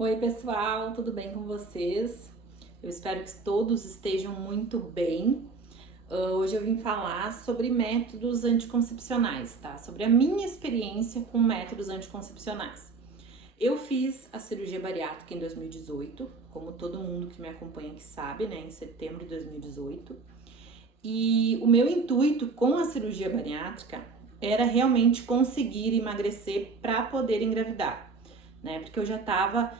Oi, pessoal, tudo bem com vocês? Eu espero que todos estejam muito bem. Hoje eu vim falar sobre métodos anticoncepcionais, tá? Sobre a minha experiência com métodos anticoncepcionais. Eu fiz a cirurgia bariátrica em 2018, como todo mundo que me acompanha aqui sabe, né? Em setembro de 2018. E o meu intuito com a cirurgia bariátrica era realmente conseguir emagrecer para poder engravidar, né? Porque eu já estava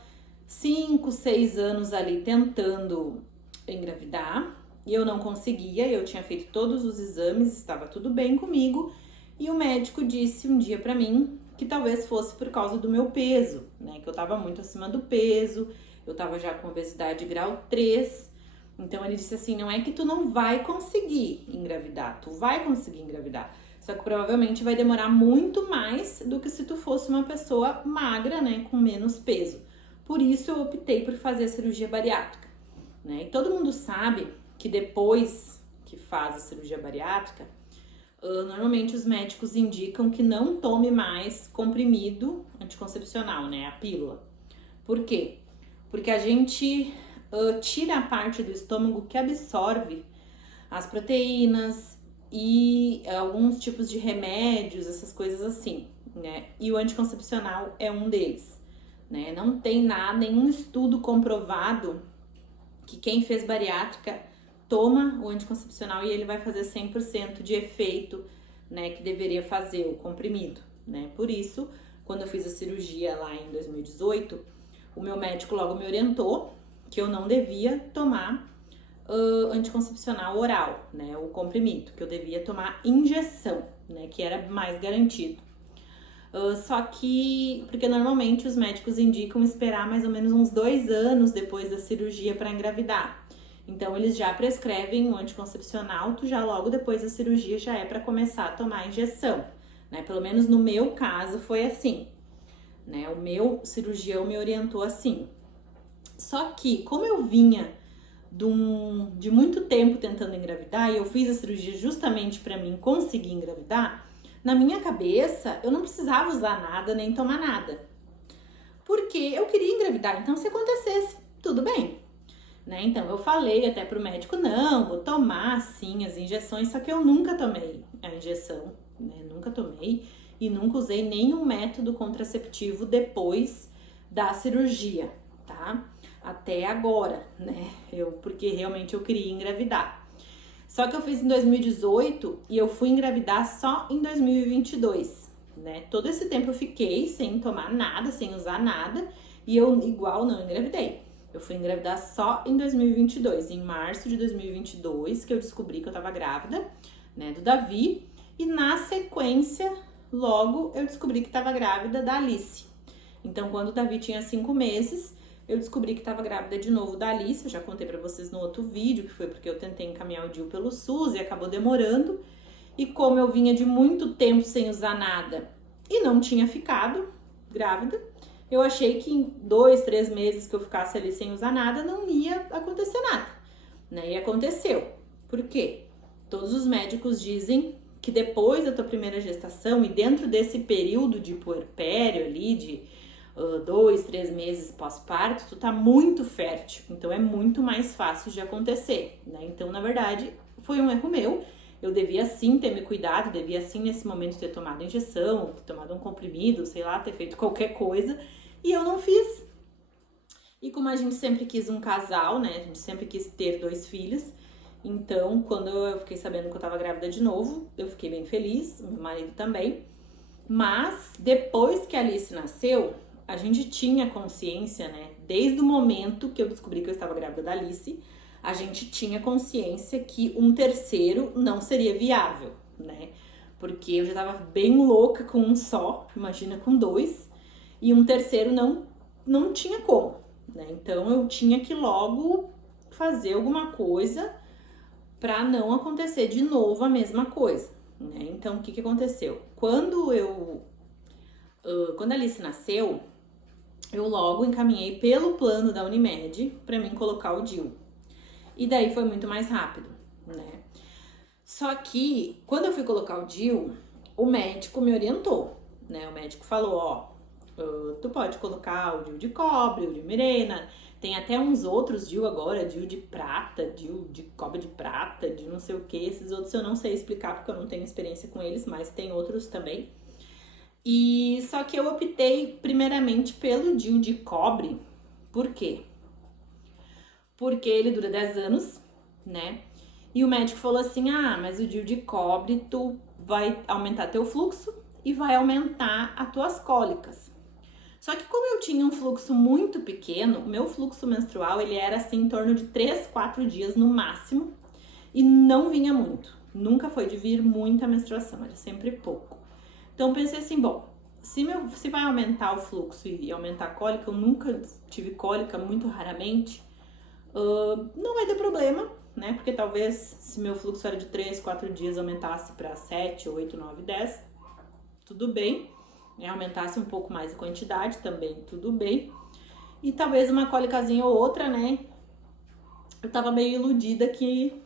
5, 6 anos ali tentando engravidar e eu não conseguia. Eu tinha feito todos os exames, estava tudo bem comigo, e o médico disse um dia pra mim que talvez fosse por causa do meu peso, né? Que eu tava muito acima do peso, eu tava já com obesidade grau 3. Então ele disse assim: não é que tu não vai conseguir engravidar, tu vai conseguir engravidar. Só que provavelmente vai demorar muito mais do que se tu fosse uma pessoa magra, né, com menos peso. Por isso eu optei por fazer a cirurgia bariátrica, né? E todo mundo sabe que depois que faz a cirurgia bariátrica, normalmente os médicos indicam que não tome mais comprimido anticoncepcional, né? A pílula. Por quê? Porque a gente tira a parte do estômago que absorve as proteínas e alguns tipos de remédios, essas coisas assim, né? E o anticoncepcional é um deles, né? Não tem nada, nenhum estudo comprovado que quem fez bariátrica toma o anticoncepcional e ele vai fazer 100% de efeito, né, que deveria fazer o comprimido, né? Por isso, quando eu fiz a cirurgia lá em 2018, o meu médico logo me orientou que eu não devia tomar anticoncepcional oral, né, o comprimido, que eu devia tomar injeção, né, que era mais garantido. Só que, porque normalmente os médicos indicam esperar mais ou menos uns 2 anos depois da cirurgia para engravidar. Então eles já prescrevem o anticoncepcional, tu já logo depois da cirurgia já é para começar a tomar a injeção, né? Pelo menos no meu caso foi assim, né? O meu cirurgião me orientou assim. Só que, como eu vinha de muito tempo tentando engravidar e eu fiz a cirurgia justamente para mim conseguir engravidar, na minha cabeça eu não precisava usar nada nem tomar nada, porque eu queria engravidar. Então, se acontecesse, tudo bem, né? Então eu falei até pro médico: não, vou tomar sim as injeções, só que eu nunca tomei a injeção, né? Nunca tomei e nunca usei nenhum método contraceptivo depois da cirurgia, tá? Até agora, né? Porque realmente eu queria engravidar. Só que eu fiz em 2018 e eu fui engravidar só em 2022, né? Todo esse tempo eu fiquei sem tomar nada, sem usar nada, e eu igual não engravidei. Eu fui engravidar só em 2022, em março de 2022, que eu descobri que eu tava grávida, né, do Davi, e na sequência, logo eu descobri que tava grávida da Alice. Então, quando o Davi tinha 5 meses, eu descobri que estava grávida de novo da Alice. Eu já contei pra vocês no outro vídeo, que foi porque eu tentei encaminhar o DIU pelo SUS e acabou demorando. E como eu vinha de muito tempo sem usar nada e não tinha ficado grávida, eu achei que em 2, 3 meses que eu ficasse ali sem usar nada, não ia acontecer nada, né? E aconteceu. Por quê? Todos os médicos dizem que depois da tua primeira gestação e dentro desse período de puerpério ali, de 2, 3 meses pós-parto, tu tá muito fértil, então é muito mais fácil de acontecer, né? Então, na verdade, foi um erro meu. Eu devia sim ter me cuidado, devia sim nesse momento ter tomado injeção, ter tomado um comprimido, sei lá, ter feito qualquer coisa, e eu não fiz. E como a gente sempre quis um casal, né? A gente sempre quis ter 2 filhos. Então, quando eu fiquei sabendo que eu tava grávida de novo, eu fiquei bem feliz, meu marido também. Mas depois que a Alice nasceu, a gente tinha consciência, né? Desde o momento que eu descobri que eu estava grávida da Alice, a gente tinha consciência que um terceiro não seria viável, né? Porque eu já tava bem louca com um só, imagina com 2, e um terceiro não tinha como, né? Então eu tinha que logo fazer alguma coisa para não acontecer de novo a mesma coisa, né? Então o que aconteceu? Quando a Alice nasceu, eu logo encaminhei pelo plano da Unimed para mim colocar o DIU. E daí foi muito mais rápido, né? Só que quando eu fui colocar o DIU, o médico me orientou, né? O médico falou: ó, Tu pode colocar o DIU de cobre, o DIU Mirena, tem até uns outros DIU agora, DIU de prata, DIU de cobre de prata, de não sei o que. Esses outros eu não sei explicar porque eu não tenho experiência com eles, mas tem outros também. E só que eu optei primeiramente pelo DIU de cobre. Por quê? Porque ele dura 10 anos, né? E o médico falou assim, mas o DIU de cobre tu vai aumentar teu fluxo e vai aumentar as tuas cólicas. Só que como eu tinha um fluxo muito pequeno, meu fluxo menstrual ele era assim em torno de 3, 4 dias no máximo e não vinha muito. Nunca foi de vir muita menstruação, era sempre pouco. Então eu pensei assim, bom, se vai aumentar o fluxo e aumentar a cólica, eu nunca tive cólica, muito raramente, não vai ter problema, né? Porque talvez se meu fluxo era de 3, 4 dias aumentasse para 7, 8, 9, 10, tudo bem. Aumentasse um pouco mais a quantidade também, tudo bem. E talvez uma cólicazinha ou outra, né? Eu tava meio iludida que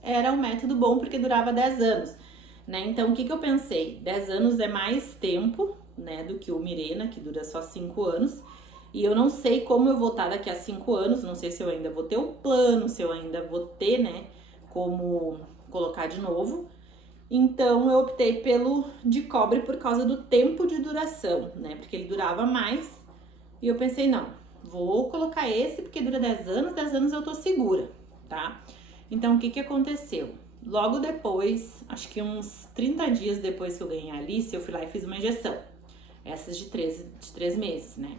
era um método bom porque durava 10 anos, né? Então, o que eu pensei? 10 anos é mais tempo, né, do que o Mirena, que dura só 5 anos. E eu não sei como eu vou estar daqui a 5 anos, não sei se eu ainda vou ter o plano, se eu ainda vou ter, né, como colocar de novo. Então eu optei pelo de cobre por causa do tempo de duração, né? Porque ele durava mais. E eu pensei, não, vou colocar esse porque dura 10 anos eu tô segura, tá? Então o que aconteceu? Logo depois, acho que uns 30 dias depois que eu ganhei a Alice, eu fui lá e fiz uma injeção. Essas de 3 meses, né?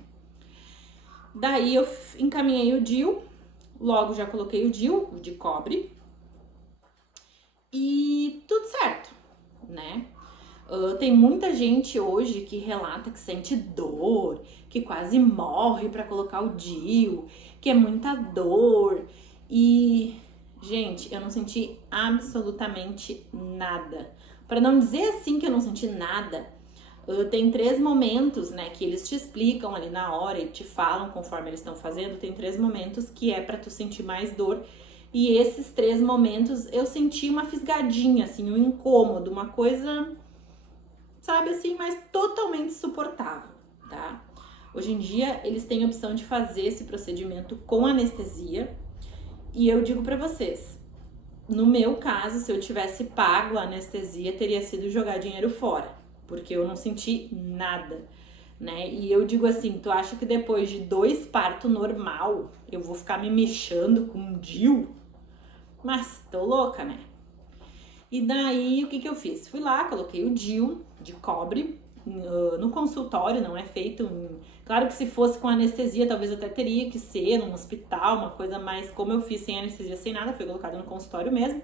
Daí eu encaminhei o DIU, logo já coloquei o DIU, o de cobre. E tudo certo, né? Tem muita gente hoje que relata que sente dor, que quase morre para colocar o DIU, que é muita dor. E, gente, eu não senti absolutamente nada. Para não dizer assim que eu não senti nada, tem 3 momentos, né, que eles te explicam ali na hora e te falam conforme eles estão fazendo. Tem 3 momentos que é para tu sentir mais dor. E esses 3 momentos eu senti uma fisgadinha, assim, um incômodo, uma coisa, sabe assim, mas totalmente suportável, tá? Hoje em dia eles têm a opção de fazer esse procedimento com anestesia. E eu digo pra vocês, no meu caso, se eu tivesse pago a anestesia, teria sido jogar dinheiro fora, porque eu não senti nada, né? E eu digo assim, tu acha que depois de 2 partos normal, eu vou ficar me mexendo com um DIU? Mas tô louca, né? E daí, o que eu fiz? Fui lá, coloquei o DIU de cobre no consultório, não é feito... Claro que se fosse com anestesia, talvez até teria que ser num hospital, uma coisa mais... Como eu fiz sem anestesia, sem nada, foi colocado no consultório mesmo.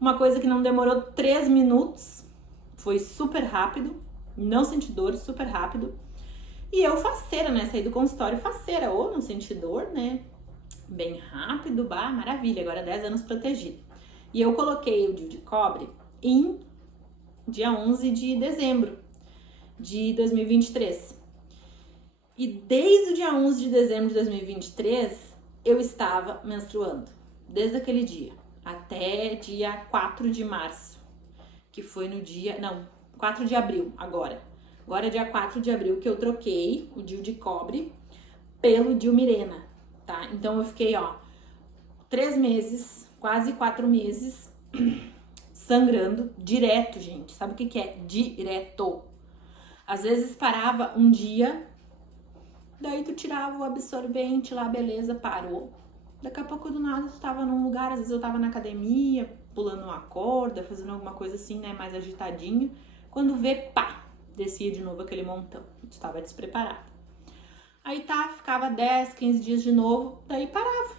Uma coisa que não demorou 3 minutos, foi super rápido, não senti dor, super rápido. E eu faceira, né? Saí do consultório faceira, ou não senti dor, né? Bem rápido, maravilha, agora 10 anos protegido. E eu coloquei o DIU de cobre em dia 11 de dezembro de 2023. E desde o dia 11 de dezembro de 2023, eu estava menstruando. Desde aquele dia até dia 4 de março, que foi no dia... Não, 4 de abril, agora. Agora é dia 4 de abril que eu troquei o DIU de cobre pelo DIU Mirena, tá? Então eu fiquei, 3 meses, quase 4 meses, sangrando direto, gente. Sabe o que é? Direto. Às vezes parava um dia, daí tu tirava o absorvente lá, beleza, parou. Daqui a pouco do nada tu tava num lugar, às vezes eu tava na academia, pulando uma corda, fazendo alguma coisa assim, né, mais agitadinho. Quando vê, pá, descia de novo aquele montão. Tu tava despreparado. Aí ficava 10, 15 dias de novo, daí parava.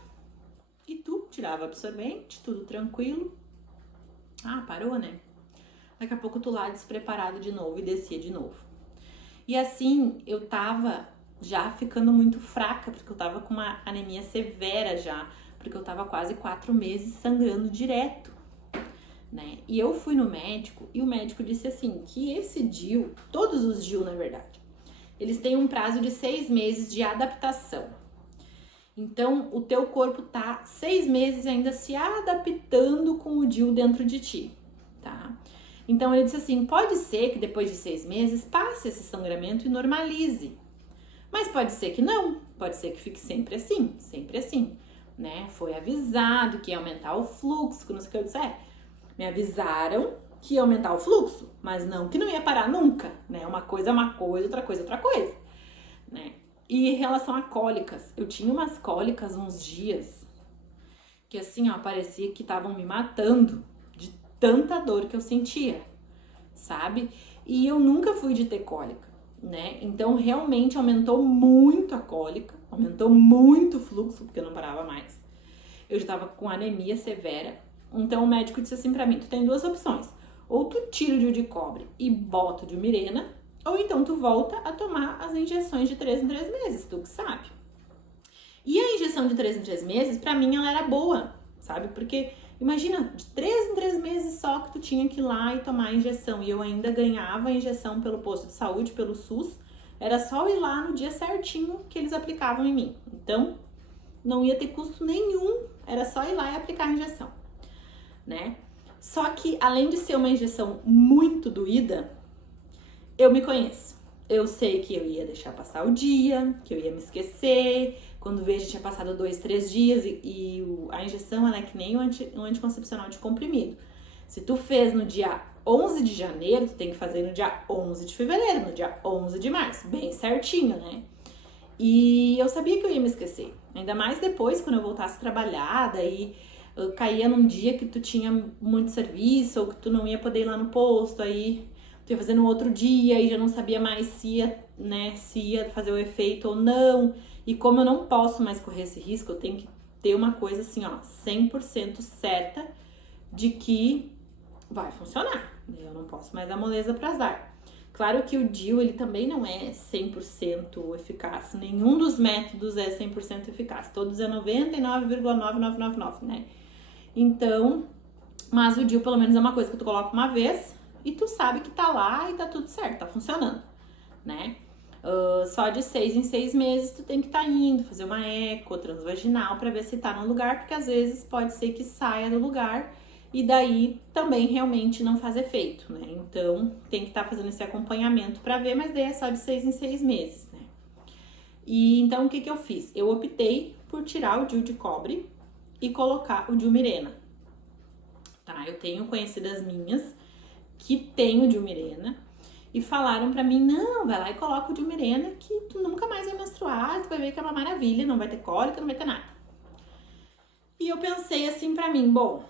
E tu tirava absorvente, tudo tranquilo. Parou, né? Daqui a pouco tu lá despreparado de novo e descia de novo. E assim, eu tava já ficando muito fraca, porque eu tava com uma anemia severa já, porque eu tava quase 4 meses sangrando direto, né? E eu fui no médico e o médico disse assim, que esse DIU, todos os DIU na verdade, eles têm um prazo de 6 meses de adaptação. Então, o teu corpo tá 6 meses ainda se adaptando com o DIU dentro de ti, tá? Então, ele disse assim, pode ser que depois de 6 meses passe esse sangramento e normalize, Mas pode ser que não, pode ser que fique sempre assim, né? Foi avisado que ia aumentar o fluxo, que não sei o que eu disse, me avisaram que ia aumentar o fluxo, mas não que não ia parar nunca, né? Uma coisa é uma coisa, outra coisa é outra coisa, né? E em relação a cólicas, eu tinha umas cólicas uns dias que assim, ó, parecia que estavam me matando de tanta dor que eu sentia, sabe? E eu nunca fui de ter cólica, né? Então realmente aumentou muito a cólica, aumentou muito o fluxo, porque eu não parava mais. Eu já tava com anemia severa. Então o médico disse assim pra mim, tu tem duas opções. Ou tu tira o DIU de cobre e bota o DIU Mirena, ou então tu volta a tomar as injeções de 3 em 3 meses, tu que sabe. E a injeção de 3 em 3 meses, pra mim, ela era boa, sabe? Porque imagina, de 3 em 3 meses só que tu tinha que ir lá e tomar a injeção. E eu ainda ganhava a injeção pelo posto de saúde, pelo SUS. Era só ir lá no dia certinho que eles aplicavam em mim. Então, não ia ter custo nenhum, era só ir lá e aplicar a injeção, né? Só que, além de ser uma injeção muito doída, eu me conheço. Eu sei que eu ia deixar passar o dia, que eu ia me esquecer. Quando vejo, tinha passado 2, 3 dias a injeção, ela é que nem um anticoncepcional de comprimido. Se tu fez no dia 11 de janeiro, tu tem que fazer no dia 11 de fevereiro, no dia 11 de março, bem certinho, né? E eu sabia que eu ia me esquecer. Ainda mais depois, quando eu voltasse a trabalhar, daí eu caía num dia que tu tinha muito serviço, ou que tu não ia poder ir lá no posto, aí tu ia fazer no outro dia e já não sabia mais se ia fazer o efeito ou não. E como eu não posso mais correr esse risco, eu tenho que ter uma coisa assim, ó, 100% certa de que vai funcionar. Eu não posso mais dar moleza para azar. Claro que o DIU, ele também não é 100% eficaz. Nenhum dos métodos é 100% eficaz. Todos é 99,9999, né? Então, mas o DIU pelo menos é uma coisa que tu coloca uma vez e tu sabe que tá lá e tá tudo certo, tá funcionando, né? Só de 6 em 6 meses tu tem que estar indo fazer uma eco transvaginal para ver se tá no lugar, porque às vezes pode ser que saia do lugar e daí também realmente não faz efeito, né? Então tem que estar fazendo esse acompanhamento para ver, mas daí é só de 6 em 6 meses, né? E então o que eu fiz? Eu optei por tirar o DIU de cobre e colocar o DIU Mirena, tá? Eu tenho conhecidas minhas que tem o DIU Mirena e falaram pra mim, não, vai lá e coloca o DIU Mirena que tu nunca mais vai menstruar, tu vai ver que é uma maravilha, não vai ter cólica, não vai ter nada. E eu pensei assim pra mim, bom,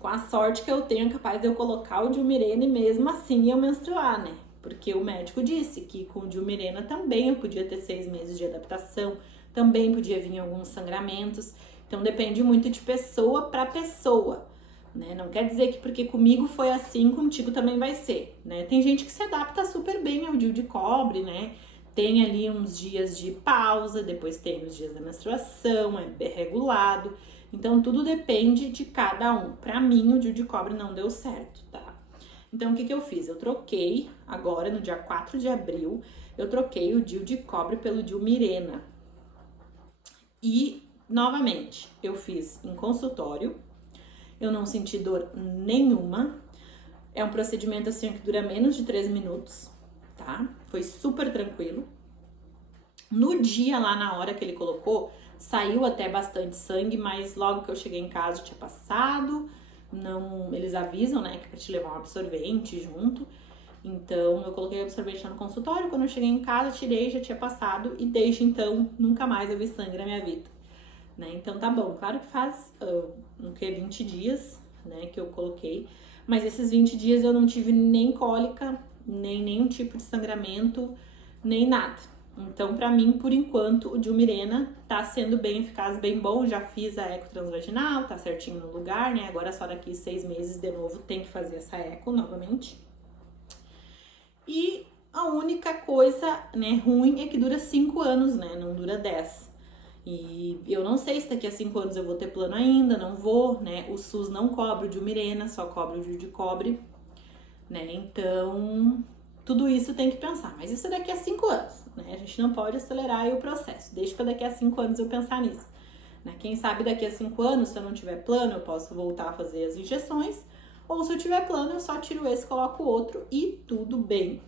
com a sorte que eu tenho, capaz de eu colocar o DIU Mirena e mesmo assim eu menstruar, né? Porque o médico disse que com o DIU Mirena também eu podia ter 6 meses de adaptação, também podia vir alguns sangramentos, então depende muito de pessoa pra pessoa. Né? Não quer dizer que porque comigo foi assim, contigo também vai ser, né? Tem gente que se adapta super bem ao DIU de cobre, né? Tem ali uns dias de pausa, depois tem os dias da menstruação, é bem regulado. Então, tudo depende de cada um. Pra mim, o DIU de cobre não deu certo, tá? Então, o que eu fiz? Eu troquei, agora no dia 4 de abril, eu troquei o DIU de cobre pelo DIU Mirena. E, novamente, eu fiz em consultório. Eu não senti dor nenhuma. É um procedimento assim que dura menos de 3 minutos, tá? Foi super tranquilo. No dia lá, na hora que ele colocou, saiu até bastante sangue, mas logo que eu cheguei em casa já tinha passado. Não, eles avisam, né, que é pra te levar um absorvente junto. Então, eu coloquei o absorvente lá no consultório. Quando eu cheguei em casa, tirei, já tinha passado. E desde então, nunca mais eu vi sangue na minha vida. Né? Então tá bom, claro que faz 20 dias, né, que eu coloquei, mas esses 20 dias eu não tive nem cólica, nem nenhum tipo de sangramento, nem nada. Então, pra mim, por enquanto, o DIU Mirena tá sendo bem eficaz, bem bom. Já fiz a eco transvaginal, tá certinho no lugar, né? Agora só daqui 6 meses de novo tem que fazer essa eco novamente. E a única coisa, né, ruim é que dura 5 anos, né? Não dura 10. E eu não sei se daqui a 5 anos eu vou ter plano ainda, não vou, né? O SUS não cobre o DIU Mirena, só cobre o DIU de cobre, né? Então, tudo isso tem que pensar. Mas isso é daqui a 5 anos, né? A gente não pode acelerar aí o processo. Deixa para daqui a 5 anos eu pensar nisso. Né? Quem sabe daqui a 5 anos, se eu não tiver plano, eu posso voltar a fazer as injeções. Ou se eu tiver plano, eu só tiro esse, coloco o outro e tudo bem.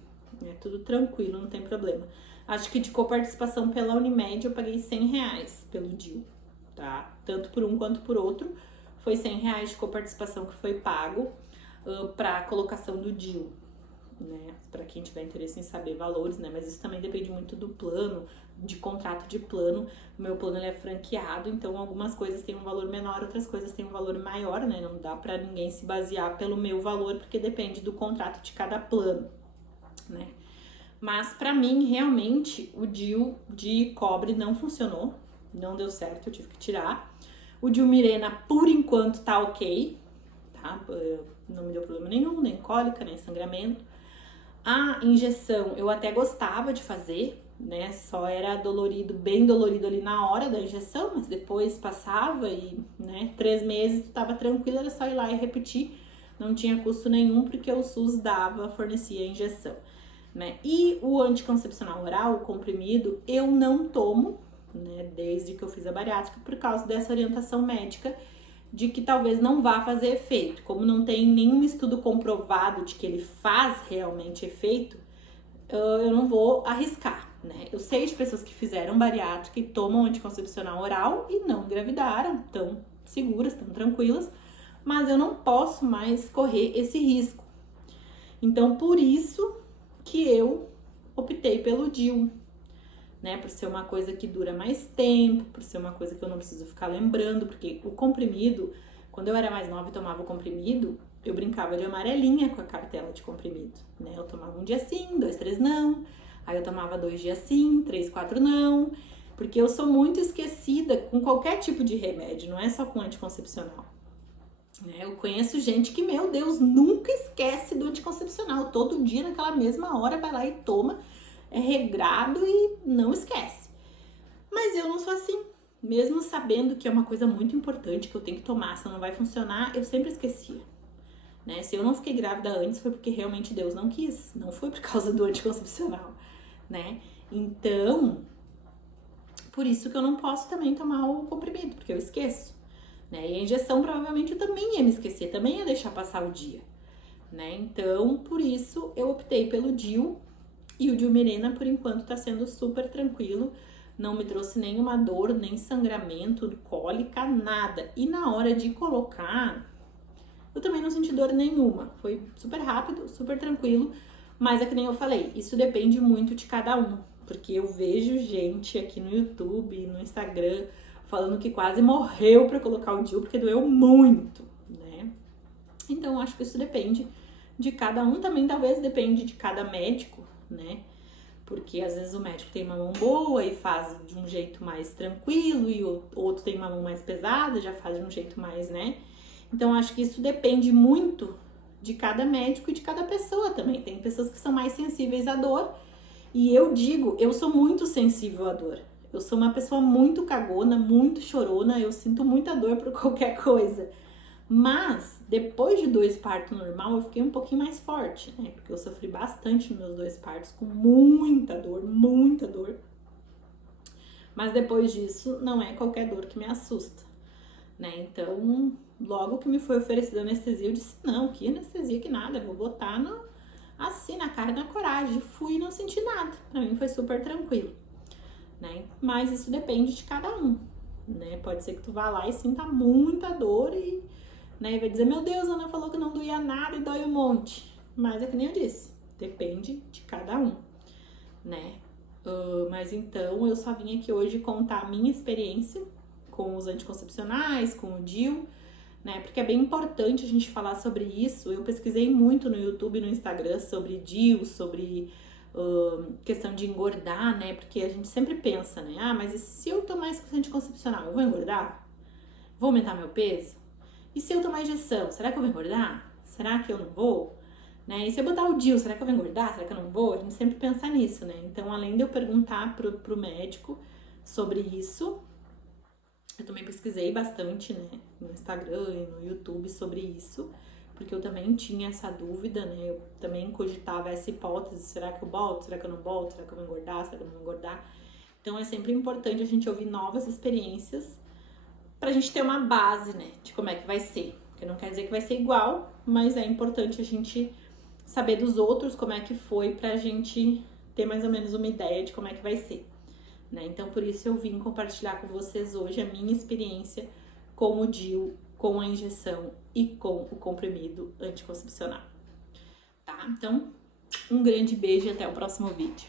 É tudo tranquilo, não tem problema. Acho que de coparticipação pela Unimed eu paguei R$100 pelo DIU, tá? Tanto por um quanto por outro. Foi R$100 de coparticipação que foi pago para colocação do DIU, né? Para quem tiver interesse em saber valores, né? Mas isso também depende muito do plano, de contrato de plano. O meu plano ele é franqueado, então algumas coisas têm um valor menor, outras coisas têm um valor maior, né? Não dá para ninguém se basear pelo meu valor, porque depende do contrato de cada plano, né? Mas para mim, realmente, o DIU de cobre não funcionou, não deu certo, eu tive que tirar. O DIU Mirena, por enquanto, tá ok, tá? Não me deu problema nenhum, nem cólica, nem sangramento. A injeção eu até gostava de fazer, né? Só era dolorido, bem dolorido ali na hora da injeção, mas depois passava e, né, 3 meses tava tranquila, era só ir lá e repetir. Não tinha custo nenhum, porque o SUS fornecia a injeção, né? E o anticoncepcional oral, o comprimido, eu não tomo, né, desde que eu fiz a bariátrica, por causa dessa orientação médica de que talvez não vá fazer efeito. Como não tem nenhum estudo comprovado de que ele faz realmente efeito, eu não vou arriscar, né? Eu sei de pessoas que fizeram bariátrica e tomam anticoncepcional oral e não engravidaram, tão seguras, tão tranquilas, mas eu não posso mais correr esse risco. Então, por isso que eu optei pelo DIU, né? Por ser uma coisa que dura mais tempo, por ser uma coisa que eu não preciso ficar lembrando, porque o comprimido, quando eu era mais nova e tomava o comprimido, eu brincava de amarelinha com a cartela de comprimido, né? Eu tomava um dia sim, 2, 3 não, aí eu tomava 2 dias sim, 3, 4 não, porque eu sou muito esquecida com qualquer tipo de remédio, não é só com anticoncepcional. Eu conheço gente que, meu Deus, nunca esquece do anticoncepcional. Todo dia, naquela mesma hora, vai lá e toma. É regrado e não esquece. Mas eu não sou assim. Mesmo sabendo que é uma coisa muito importante que eu tenho que tomar, se não vai funcionar, eu sempre esquecia. Né? Se eu não fiquei grávida antes, foi porque realmente Deus não quis. Não foi por causa do anticoncepcional, né? Então, por isso que eu não posso também tomar o comprimido, porque eu esqueço. Né? E a injeção provavelmente eu também ia me esquecer, também ia deixar passar o dia, né? Então, por isso eu optei pelo DIU, e o DIU Mirena por enquanto tá sendo super tranquilo, não me trouxe nenhuma dor, nem sangramento, cólica, nada. E na hora de colocar, eu também não senti dor nenhuma, foi super rápido, super tranquilo, mas é que nem eu falei, isso depende muito de cada um, porque eu vejo gente aqui no YouTube, no Instagram, falando que quase morreu para colocar o DIU porque doeu muito, né? Então, acho que isso depende de cada um, também talvez depende de cada médico, né? Porque às vezes o médico tem uma mão boa e faz de um jeito mais tranquilo e o outro tem uma mão mais pesada, já faz de um jeito mais, né? Então, acho que isso depende muito de cada médico e de cada pessoa também. Tem pessoas que são mais sensíveis à dor e eu digo, eu sou muito sensível à dor. Eu sou uma pessoa muito cagona, muito chorona, eu sinto muita dor por qualquer coisa. Mas, depois de 2 partos normal, eu fiquei um pouquinho mais forte, né? Porque eu sofri bastante nos meus 2 partos, com muita dor, muita dor. Mas depois disso, não é qualquer dor que me assusta, né? Então, logo que me foi oferecida anestesia, eu disse, não, que anestesia, que nada, eu vou botar assim, na cara e na coragem. Fui e não senti nada, pra mim foi super tranquilo. Né? Mas isso depende de cada um, né? Pode ser que tu vá lá e sinta muita dor e, né, vai dizer, meu Deus, a Ana falou que não doía nada e dói um monte. Mas é que nem eu disse, depende de cada um, né? Mas então eu só vim aqui hoje contar a minha experiência com os anticoncepcionais, com o DIU, né? Porque é bem importante a gente falar sobre isso. Eu pesquisei muito no YouTube e no Instagram sobre DIU, sobre questão de engordar, né? Porque a gente sempre pensa, né? Ah, mas e se eu tomar esse anticoncepcional, eu vou engordar? Vou aumentar meu peso? E se eu tomar injeção, será que eu vou engordar? Será que eu não vou? Né? E se eu botar o DIU, será que eu vou engordar? Será que eu não vou? A gente sempre pensa nisso, né? Então, além de eu perguntar pro médico sobre isso, eu também pesquisei bastante, né? No Instagram e no YouTube sobre isso, porque eu também tinha essa dúvida, né? Eu também cogitava essa hipótese, será que eu boto, será que eu não boto, será que eu vou engordar, será que eu não vou engordar? Então é sempre importante a gente ouvir novas experiências pra gente ter uma base, né, de como é que vai ser. Porque não quer dizer que vai ser igual, mas é importante a gente saber dos outros como é que foi pra gente ter mais ou menos uma ideia de como é que vai ser, né? Então, por isso eu vim compartilhar com vocês hoje a minha experiência com o DIU, com a injeção e com o comprimido anticoncepcional, tá? Então, um grande beijo e até o próximo vídeo.